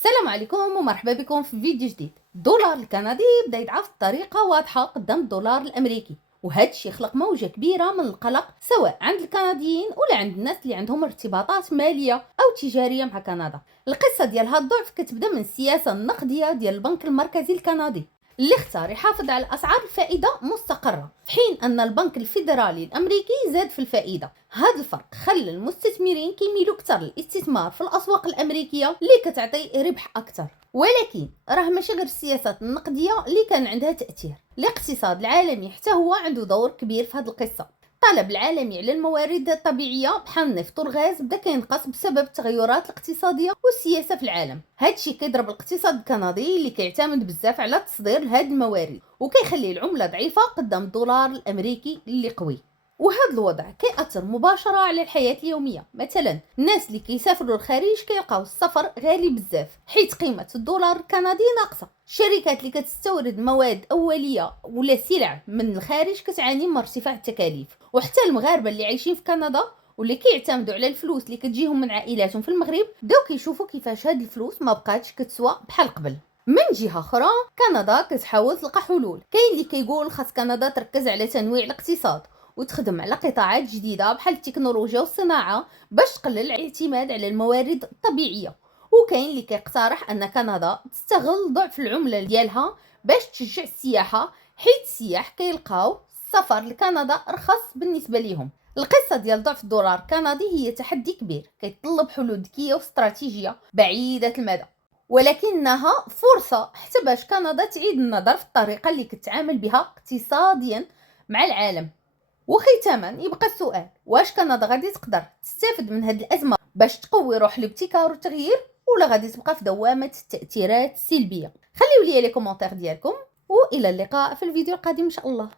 السلام عليكم ومرحبا بكم في فيديو جديد. الدولار الكندي بدا يضعف بطريقه واضحه قدام الدولار الامريكي، وهذا الشيء خلق موجه كبيره من القلق سواء عند الكنديين ولا عند الناس اللي عندهم ارتباطات ماليه او تجاريه مع كندا. القصه ديال هذا الضعف كتبدا من السياسه النقديه ديال البنك المركزي الكندي اللي اختار يحافظ على اسعار الفائده مستقره، في حين ان البنك الفيدرالي الامريكي زاد في الفائده. هذا الفرق خلى المستثمرين كيميلوا اكثر للاستثمار في الاسواق الامريكيه اللي كتعطي ربح اكثر. ولكن راه ماشي غير السياسات النقديه اللي كان عندها تاثير، الاقتصاد العالمي حتى هو عنده دور كبير في هذه القصه. الطلب العالمي على الموارد الطبيعيه بحال النفط والغاز بدا كينقص بسبب التغيرات الاقتصاديه والسياسه في العالم. هادشي كيضرب الاقتصاد الكندي اللي كيعتمد بزاف على التصدير لهاد الموارد، وكيخلي العمله ضعيفه قدام الدولار الامريكي اللي قوي. وهذا الوضع كيأثر مباشرة على الحياة اليومية. مثلا الناس اللي كيسافروا للخارج كيلقاو السفر غالي بزاف حيت قيمة الدولار الكندي ناقصة. الشركات اللي كتستورد مواد أولية ولا سلع من الخارج كتعاني من ارتفاع التكاليف، وحتى المغاربة اللي عايشين في كندا واللي كيعتمدوا على الفلوس اللي كتجيهم من عائلاتهم في المغرب بداو كيشوفوا كيفاش هاد الفلوس ما بقاتش كتسوى بحال قبل. من جهه اخرى كندا كتحاول تلقى حلول. كاين اللي كيقول خاص كندا تركز على تنويع الاقتصاد وتخدم على قطاعات جديده بحال التكنولوجيا والصناعه باش تقلل الاعتماد على الموارد الطبيعيه. وكاين اللي كيقترح ان كندا تستغل ضعف العمله ديالها باش تشجع السياحه، حيت السياح كيلقاو السفر لكندا رخص بالنسبه ليهم. القصه ديال ضعف الدولار الكندي هي تحدي كبير كيتطلب حلول ذكيه واستراتيجيه بعيده المدى، ولكنها فرصه حتى باش كندا تعيد النظر في الطريقه اللي كتعامل بها اقتصاديا مع العالم. وختاما يبقى السؤال، واش كندا غادي تقدر تستافد من هذه الازمه باش تقوي روح الابتكار والتغيير، ولا غادي تبقى في دوامه التاثيرات السلبيه؟ خليوا لي كومونتير ديالكم، والى اللقاء في الفيديو القادم ان شاء الله.